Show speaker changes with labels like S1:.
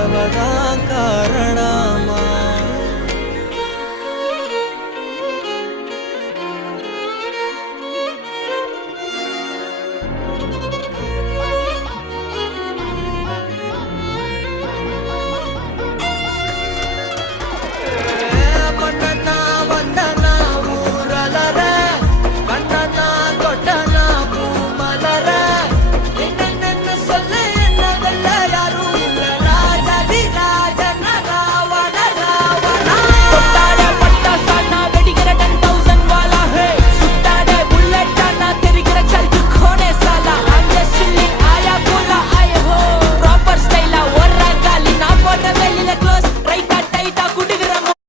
S1: i'm ramadan